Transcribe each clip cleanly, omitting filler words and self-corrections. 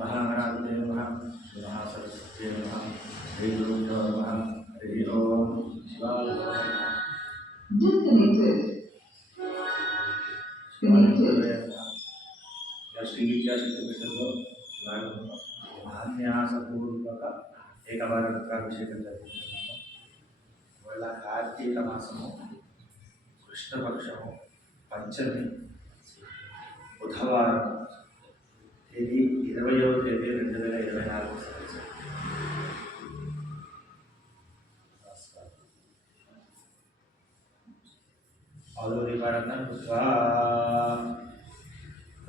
महागणाधिपते नमः महासरस्वत्यै नमः श्रीगुरुभ्यो नमः हरि ओम शिवाय श्रीविद्याशक्तिपीठंలో మహాన్యాసపూర్వక ఏకవారాభిషేకం జరుగుతున్నాము. ఇవాళ కార్తీక మాసము కృష్ణపక్షము పంచమి బుధవారం తేదీ 20వ తేదీ 2024 సంవత్సరం. ఆదోదీపారాధన కృత్వా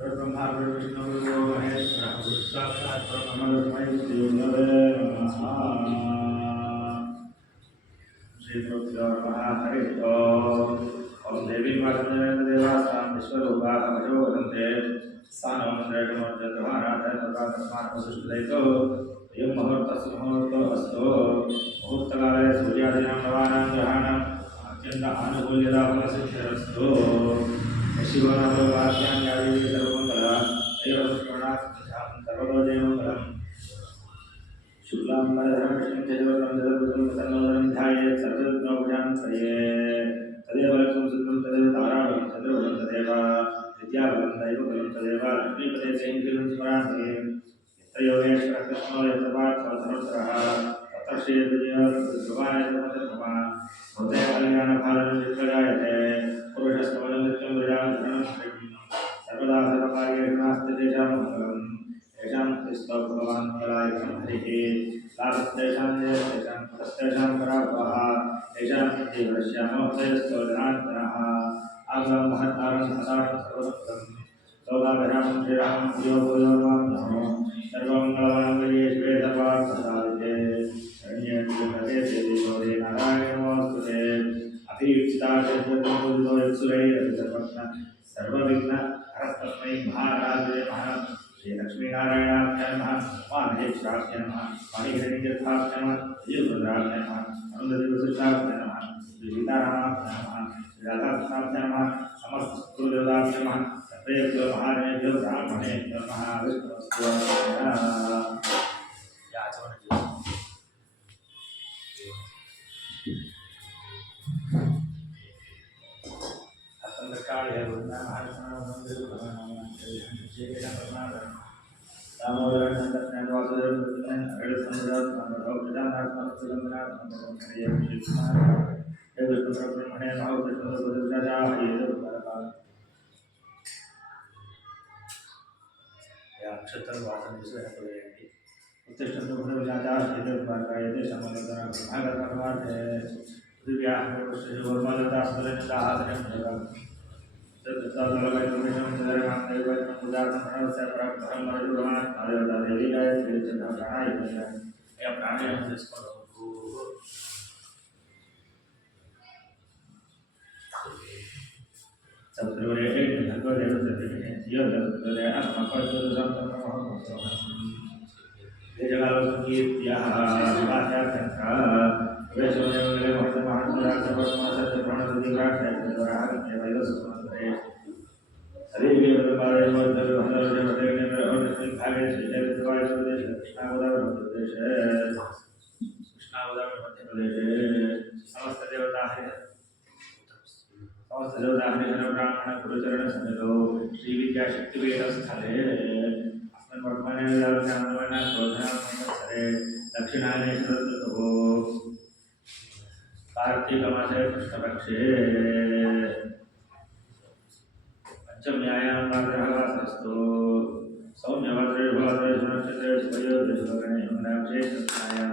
ब्रह्मा विष्णु महेश्वर साक्षात् ब्रह्ममय श्रीगुरवे नमः. श्री गुरुभ्यो नमः. हरि ओम. ओम देवी वासुदेव देवास्तां विश्वरूपा अवजो वदन्ते स्थानो मन्त्रेणोद्यतमानाथ तस्मात् अयं मुहूर्तस्य मुहूर्तो अस्तु. मुहूर्तकाले सूर्यादीनां नवानां ग्रहाणाम् अत्यन्त आनुकूल्यता फलसिद्धिरस्तु. शिवनामवाक्यानि सर्वमङ्गला देवपुष्पणात् सर्वलोकमङ्गलम्. शुक्लाम्बरधरं कृष्णं तेजवतं जलभुजं तन्नोदरं ध्यायेत् सर्वविघ्नोपशान्तं त्रयेत्. तदेव लक्ष्मं सुखं तदेव ताराबलं चन्द्रबलं तदेव विद्याबलं दैवबलं तदेव लक्ष्मीपते जयन्तीं स्मरामि. यत्र योगेश्वरः कृष्णो यत्र पार्थो धनुर्धरः तत्र श्रीविजयभगवान् नमः. स्मृते कल्याणफलं विप्रजायते पुरुषस्तमनं नित्यं विराजनं सर्वदा सर्वकार्येषु नास्ति तेषां मङ्गलम्. येषां क्रिस्तो भगवान् मङ्गलायकं हरिः लाभस्तेषां तेषां पुरस्तेषां पराभवः तेषां बुद्धिवश्यामो हृदयस्थो जनार्दनः. आगं महत्तारं हतारं सर्वसत्तं लोकाभिरामं श्रीरामं भूयो भूयो नमो. सर्वमङ्गलमाङ्गल्ये शिवे सर्वार्थसाधिके शरण्ये त्र्यम्बके देवी गौरी नारायणी नमोऽस्तुते. सर्वविघ्न हरस्तस्मै महाराजे नमः. श्री लक्ष्मीनारायणाभ्यां नमः. महेश्वराभ्यां नमः. मणिग्रहीतीर्थाभ्यां नमः. जीवरुद्राभ्यां नमः. अरुन्धतीवसिद्धाभ्यां नमः. श्री सीतारामाभ्यां नमः. श्री राधाकृष्णाभ्यां नमः. समस्त गुरुदेवताभ्यां नमः. सर्वेभ्यो महाराजेभ्यो ब्राह्मणेभ्यो नमः. विष्णुस्तु अक्षत्र वासन विषयेंगे उत्तिष्ठन्तु भद्रजाता हेतुर्भागायते समलोचना भागकर्मार्थे दिव्याः श्रीवर्मलता स्मरणताहासनं देवं तत्तलवैकुण्ठं चन्द्रमां देवं पूजार्थं प्रणवस्य परब्रह्म मरुगमान् आदेवता देवी गायत्री चन्द्रप्राणाय या प्राणायाम చేసుకోవాలి. सत्रिवरेण भगवदेव सत्रिवरेण योगदेव आत्मपरिचोदसंतमोहं देजकालसंकीर्त्याः वाचार्थंका वेशोनेवले वर्तमानसत्यप्रणतदिव्राक्षयवराहमेवैवसुमन्त्रे हरिवेदपादे भागे श्रीदेवदेवायसुदेश कृष्णावदावरमध्यप्रदेशे समस्त देवता समस्त देवता हरिहर ब्राह्मण गुरुचरण समेतो श्री विद्याशक्तिपीठ स्थले अस्मिन् वर्तमाने विदालकानवना शोधनात्मकसरे दक्षिणायने शरदृतुः कार्तिकमासे कृष्णपक्षे पंचम्यायां वासरस्तु सौम्यवत्रे नक्षत्रे शुभयोगणे विशेषायां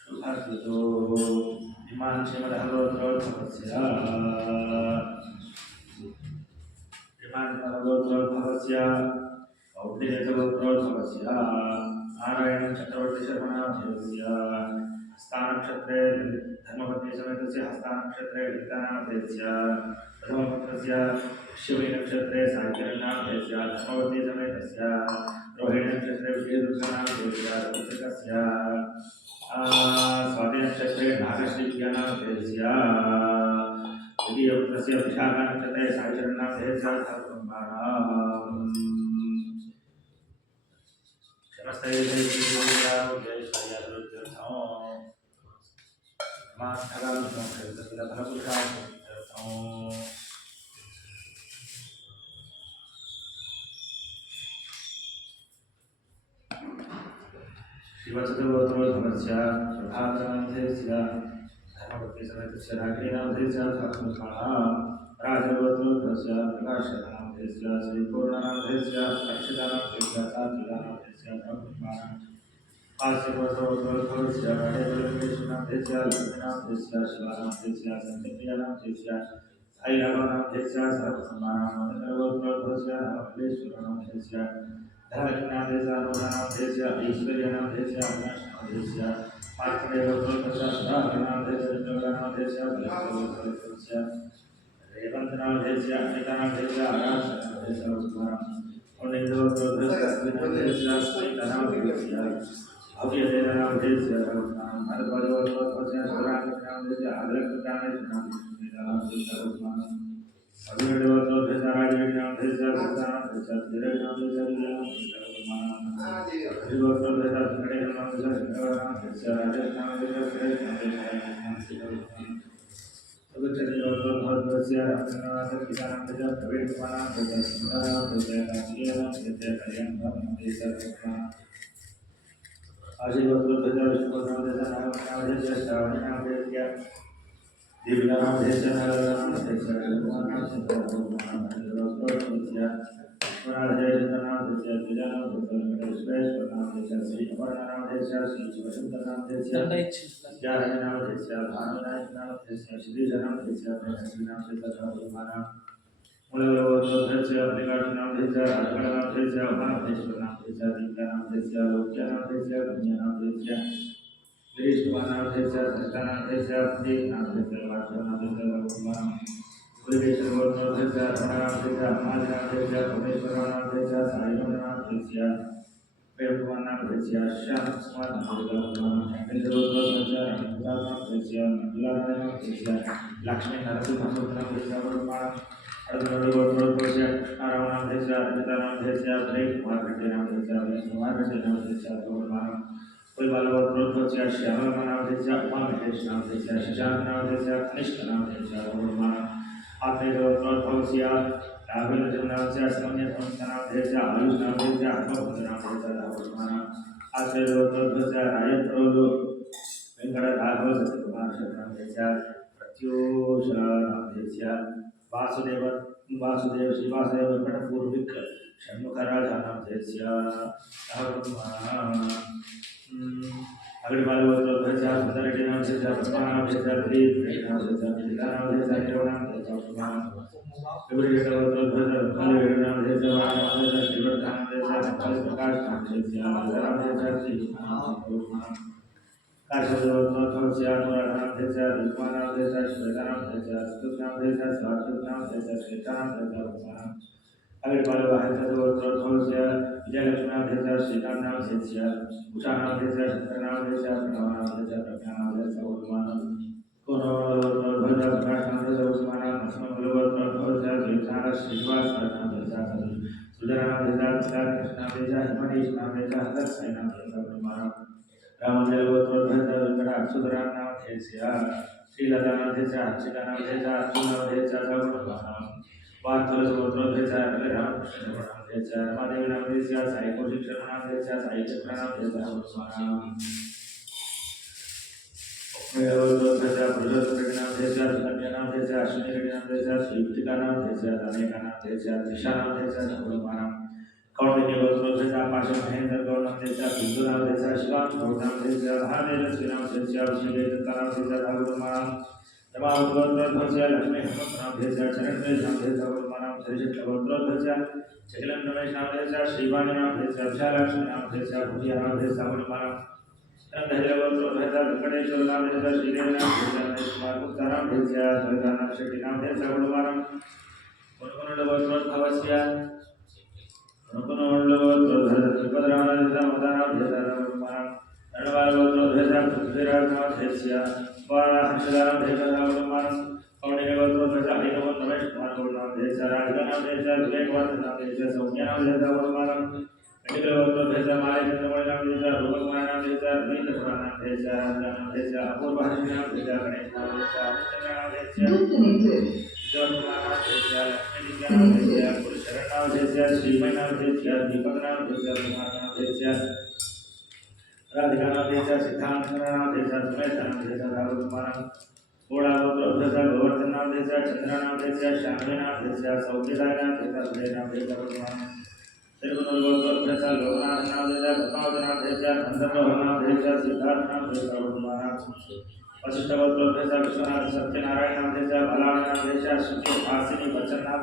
शुभार्थितो इमान् श्रीमद्भगवद्गीतास्य औद्देशगोत्रोद्भवस्य नारायण चक्रवर्ती शर्मणादेवस्य हस्तानक्षत्रे धर्मपत्नी समेतस्य हस्तानक्षत्रे लिखितानामदेवस्य प्रथमपत्रस्य शिवि नक्षत्रे साङ्ख्यनामदेवस्य धर्मपत्नी समेतस्य रोहिणी नक्षत्रे विजयदुर्गानामदेवस्य पुत्रकस्य स्वाति नक्षत्रे नागश्रीविज्ञानामदेवस्य द्वितीयपुत्रस्य विशाखा नक्षत्रे साईचरणामदेवस्य शिवचतुर्गोत्रोधमस्य प्रभातमन्त्रस्य धर्मपतिसमेतस्य रात्रिनामधेयस्य धर्मस्मरणः राजगोत्रोधमस्य प्रकाशनामधेयस्य श्रीपूर्णनामधेयस्य अक्षतानामधेयस्य सात्विकानामधेयस्य धर्मस्मरणः आस्यगोत्रोधमस्य राजेन्द्रनामधेयस्य लक्ष्मीनामधेयस्य शिवानामधेयस्य सत्यप्रियानामधेयस्य साईरामानामधेयस्य धर्मस्मरणः मन्दगोत्रोधमस्य रामलेश्वरनामधेयस्य धर्मनामधेयस्य अनुरानामधेयस्य ऐश्वर्यनामधेयस्य अविनाशनामधेयस्य मार्कण्डेयगोत्रोधमस्य सुधाकरनामधेयस्य चन्द्रनामधेयस्य बलगोत्रोधमस्य रेवन्तनामधेयस्य अनितानामधेयस्य आराधनामधेयस्य वसुधानामधेयस्य औन्नैकगोत्रोधमस्य अस्मिनामधेयस्य स्मैतनामधेयस्य भव्यदेवनामधेयस्य भगवतानां भरद्वाजगोत्रोधमस्य शिवरामनामधेयस्य आदिलक्ष्मीनामधेयस्य अभिनवगोत्रोधमस्य राजवीरनामधेयस्य भक्तानामधेयस्य धीरजनामधेयस्य हरिगोत्रोधमस्य गणेशनामधेयस्य शङ्करनामधेयस्य राजनामधेयस्य सुगच्छतिगोत्रोधमस्य रामनामधेयस्य पितानामधेयस्य प्रवीणकुमारनामधेयस्य सुन्दरनामधेयस्य कार्तिकेयनामधेयस्य कल्याणनामधेयस्य आशीर्वादोत्तरस्य विष्णुनामधेयस्य नारायणनामधेयस्य श्रावणनामधेयस्य दिव्यनामधेयस्य नारायणनामधेयस्य रघुनामधेयस्य स्वराधेयनामधेयस्य द्विजानामधेयस्य वेंकटेश्वरनामधेयस्य श्री अमरनामधेयस्य श्री शिवशंकरनामधेयस्य ज्ञाननामधेयस्य भानुनामधेयस्य श्रीजनामधेयस्य प्रणश्रीनामधेयस्य धर्ममाना मूलगोत्रोधमस्य मल्लिकार्जुननामधेयस्य राजगणनामधेयस्य उमामहेश्वरनामधेयस्य दिव्यानामधेयस्य लोक्यानामधेयस्य गम्यानामधेयस्य गिरीशकुमारनामधेयस्य सृष्टानामधेयस्य प्रदीपनामधेयस्य वासवनामधेयस्य भगवान् गुरुकेशवगोत्रोधमस्य रमणानामधेयस्य महाजनामधेयस्य परमेश्वरनामधेयस्य साईनामधेयस्य प्रेमकुमारनामधेयस्य श्यामकुमारनामधेयस्य भगवान् शङ्करगोत्रोधमस्य रामकुमारनामधेयस्य मंगलारायणामधेयस्य लक्ष्मीनरसिंहसूत्रनामधेयस्य भगवान् अर्धगोत्रोधमस्य नारायणनामधेयस्य अर्पितानामधेयस्य प्रेमकुमारनामधेयस्य विष्णुकुमारनामधेयस्य भगवान् वैबालगोत्रोधमस्य श्यामनामधेयस्य उमामहेश्वरनामधेयस्य शशाङ्कनामधेयस्य कनिष्कनामधेयस्य भगवान् आत्रेयगोत्रोधमस्य राघवेन्द्रनामधेयस्य समन्यसंस्थानामधेयस्य आयुषनामधेयस्य आत्मभद्रनामधेयस्य भगवान् आत्रेयगोत्रोधमस्य रायप्रोलु वेंकटराघवसत्यकुमारनामधेयस्य प्रत्यूषनामधेयस्य वासुदेव श्रीवासुदेव वेंकटपूर्विक षण्मुखराजानामधेयस्य भगवान् अग्निबालगोत्रोधमस्य सुन्दरनामधेयस्य पद्मनामधेयस्य दिलीपनामधेयस्य नितिनामधेयस्य निरवनामधेयस्य भगवान् विभूतिगोत्रोधमस्य उत्पलनामधेयस्य वाणनामधेयस्य श्रीवर्धनामधेयस्य प्रकाशनामधेयस्य नामधेयस्य भगवान् काशगोत्रोधमस्य अनुराधनामधेयस्य विष्णुनामधेयस्य श्वेतानामधेयस्य स्तुतनामधेयस्य स्वाच्युतनामधेयस्य श्वेतानामधेयस्य भगवान् अग्निबालगोत्रोधमस्य विजयलक्ष्मीनामधेयस्य श्रीकान्तनामधेयस्य उषानामधेयस्य शङ्करनामधेयस्य प्रणवनामधेयस्य प्रज्ञानामधेयस्य भगवान् पूर्णगोत्रोधमस्य प्रकाशनामधेयस्य उस्मानामधेयस्य श्रीनिवासनामधेयस्य सुजनामधेयस्य कृष्णामधेयस्य हिमनीशनामधेयस्य हरसाईनामधेयस्य भगवान् रामजलगोत्रोधमस्य वेंकटाक्षुतरामनामधेयस्य श्रीलतानामधेयस्य हर्षिकानामधेयस्य अर्जुनामधेयस्य भगवान् वार्तलगोत्रोधमस्य रामकृष्णनामधेयस्य रमादेवीनामधेयस्य साईकौशिकशर्मनामधेयस्य साईचक्रनामधेयस्य भगवान् गोत्रोधमस्य पुरुषोत्तमनामधेयस्य सुकन्यानामधेयस्य अश्विनीनामधेयस्य श्रीयुक्तिकानामधेयस्य अनेकानामधेयस्य दिशानामधेयस्य भगवान् कौंडिन्यगोत्रोधमस्य पाशमहेन्द्रगौरनामधेयस्य बिन्दुनामधेयस्य शिवांशगौरनामधेयस्य महादेवश्रीनामधेयस्य विष्णुदेवदत्तानामधेयस्य भगवान् रमागोत्रोधमस्य लक्ष्मीहेमन्तनामधेयस्य चरणदेशनामधेयस्य भगवान् श्रीशक्तिगोत्रोधमस्य चकिलन्दमेशनामधेयस्य श्रीवाणीनामधेयस्य विशालाक्ष्मीनामधेयस्य भुजियानामधेयस्य भगवान् धैर्यगोत्रोधमस्य वेंकटेश्वरनामधेयस्य श्रीदेवनामधेयस्य कुमारगुप्तानामधेयस्य सवितानामशेट्टिनामधेयस्य भगवान् पुनर्गोत्रोधमस्य रणबालगोत्रोधमस्य पृथ्वीराजनामधेयस्य हर्षदानामधेयस्य भगवान् कौंडिन्यगोत्रोधमस्य हरिगोत्रोधमस्य राजगणनामधेयस्य विवेकवर्धनामधेयस्य सौम्यनामधेयस्य भगवान् कटिकगोत्रोधमस्य मालचन्द्रमणिनामधेयस्य विश्वनाथ सत्यनारायण बालानाम सुखी भासिनी वचननाथ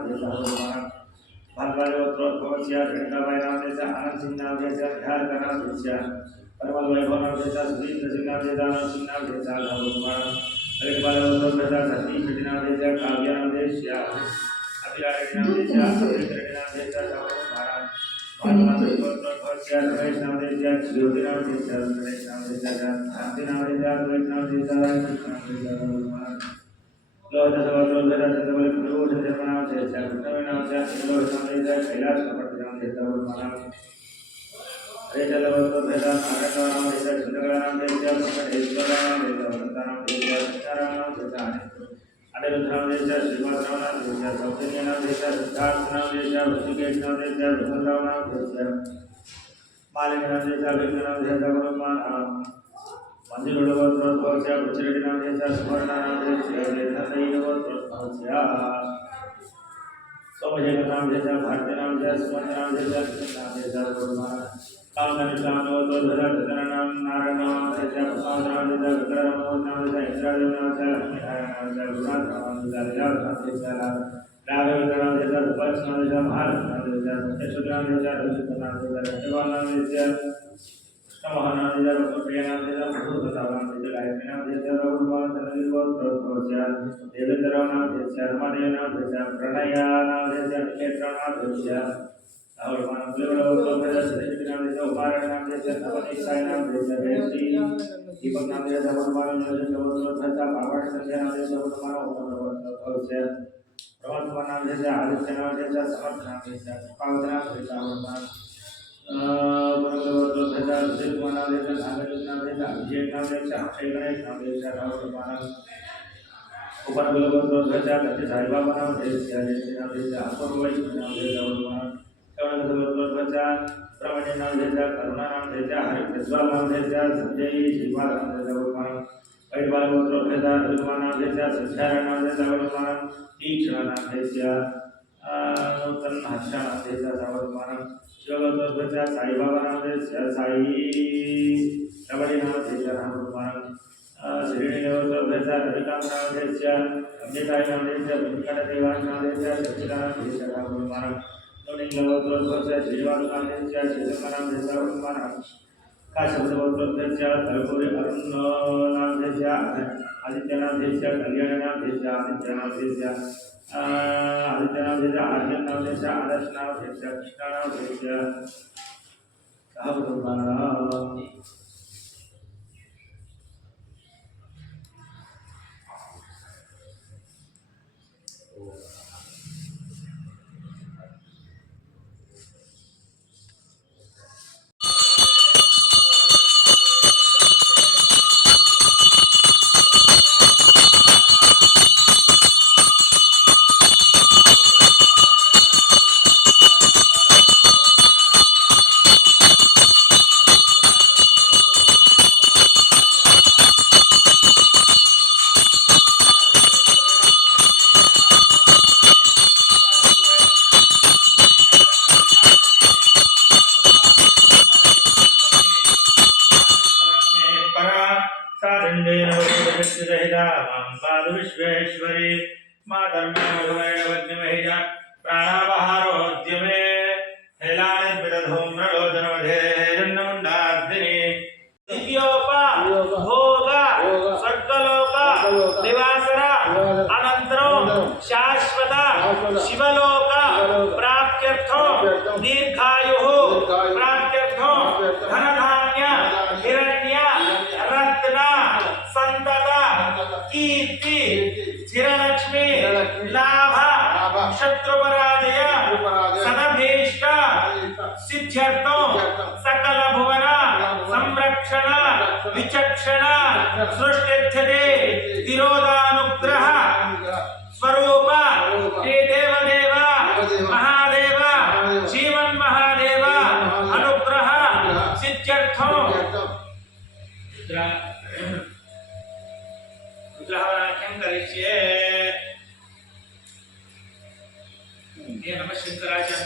भागवतोत्तरभवस्य रेणुकाबाईनामदेशः आनंदसिंहनामदेशः ध्यानकरनामदेशः परमल वैभवनामदेशः सुधीन्द्रसिंहनामदेशः नरसिंहनामदेशः रेणुकाबाईनामदेशः सतीशनामदेशः काव्यानामदेशः अभिलाषनामदेशः अभिकरणनामदेशः भागवतोत्तरभवस्य रमेशनामदेशः ज्योतिनामदेशः गणेशनामदेशः शांतिनामदेशः द्वैतनामदेशः मंजुलवत्रोत्पवस्य वृक्षरेडिनामदेशः सुवर्णानामदेशः लेखनदैनवत्रोत्पवस्य सोमजयनामदेशः भारतीनामदेशः सुमन्तनामदेशः कृष्णनामदेशः गुरुमाः कामधनुष्णामोत्तरधरधरनाम नारायणामदेशः प्रसादनामदेशः विक्रमोत्तनामदेशः इंद्रादेवनामदेशः लक्ष्मीनारायणामदेशः गुरुनाथनामदेशः लीलानामदेशः राघवेन्द्रनामदेशः सुपक्षनामदेशः महालक्ष्मीनामदेशः सत्यशुद्धनामदेशः रविशुद्धनामदेशः रक्षवानामदेशः महानामदेशः प्रियनामदेशः मधुसूदनामदेशः गायत्रीनामदेशः रघुनाथनामदेशः देवेन्द्रनामदेशः रमादेवनामदेशः प्रणयानामदेशः निकेतनामदेशः राहुलनामदेशः उपारनामदेशः नवदीक्षानामदेशः जयश्री दीपकनामदेशः भगवाननामदेशः पावनसंध्यानामदेशः भगवाननामदेशः प्रवासनामदेशः आदित्यनामदेशः समर्थनामदेशः पावनामदेशः नूतन शिवगोत्रोद्भवस्य साई बाबा नामदेशः साई रमणी नामदेशः नामरूपाणं श्रीनिवासोद्भवस्य रविकांत नामदेशः अम्बिकाई नामदेशः वेंकटदेवाय नामदेशः सच्चिदानंदेशः नामरूपाणं नवनीलगोत्रोद्भवस्य श्रीनिवास नामदेशः श्रीधर नामदेशः नामरूपाणं काश्यपगोत्रोद्भवस्य तलपुरी अरुण नामदेशः आदित्य नामदेशः कल्याण नामदेशः आदित्य नामदेशः आदित्यनामदेशः आर्यनामदेशः आदर्शनामदेशः कृष्णनामदेशः साहबरुद्राणाम विश्वेश्वरी मातर्महिजा प्राणावहारोद्यमे हेलानि विदधूम्रलोचनवधेर्नमुण्डार्दिनी दिव्योपा भोग स्वर्गलोक निवासर अनंतरो शाश्वत शिवलोक प्राप्त्यर्थो दीर्घायुः प्राप्त्यर्थो धनधान्य हिरण्य रत्न संतत कीर्ति चिरलक्ष्मी लाभ शत्रुपराजय सदभीष्ट सिद्ध्यर्थो सकल भुवन संरक्षण विचक्षण सृष्टिध्यते तिरोधानुग्रह स्वरूप हे देवदेव महादेव जीवन महादेव अनुग्रह सिद्ध्यर्थो रुद्रहवनाख्यं करिष्ये ये नमः शंकराचार्य